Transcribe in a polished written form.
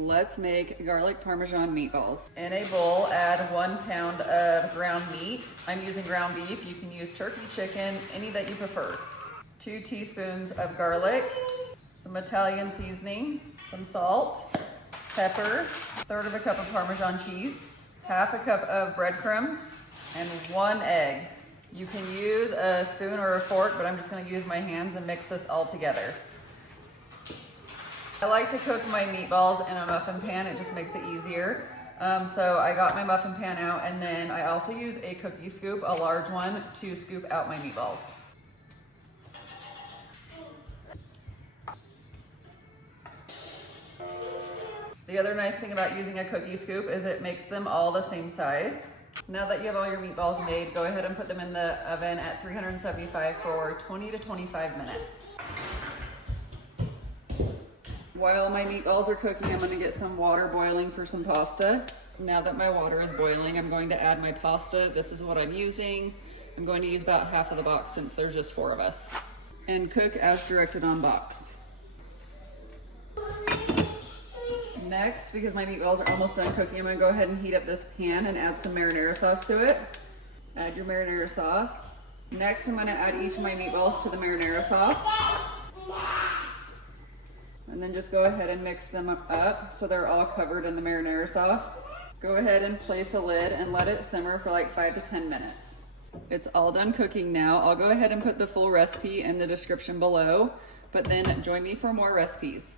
Let's make garlic Parmesan meatballs. In a bowl, add 1 pound of ground meat. I'm using ground beef. You can use turkey, chicken, any that you prefer. 2 teaspoons of garlic, some Italian seasoning, some salt, pepper, 1/3 cup of Parmesan cheese, 1/2 cup of breadcrumbs, and 1 egg. You can use a spoon or a fork, but I'm just gonna use my hands and mix this all together. I like to cook my meatballs in a muffin pan, it just makes it easier. So I got my muffin pan out, and then I also use a cookie scoop, a large one, to scoop out my meatballs. The other nice thing about using a cookie scoop is it makes them all the same size. Now that you have all your meatballs made, go ahead and put them in the oven at 375 for 20 to 25 minutes. While my meatballs are cooking, I'm gonna get some water boiling for some pasta. Now that my water is boiling, I'm going to add my pasta. This is what I'm using. I'm going to use about half of the box since there's just 4 of us. And cook as directed on box. Next, because my meatballs are almost done cooking, I'm gonna go ahead and heat up this pan and add some marinara sauce to it. Add your marinara sauce. Next, I'm gonna add each of my meatballs to the marinara sauce. And then just go ahead and mix them up so they're all covered in the marinara sauce. Go ahead and place a lid and let it simmer for like 5 to 10 minutes. It's all done cooking now. I'll go ahead and put the full recipe in the description below, but then join me for more recipes.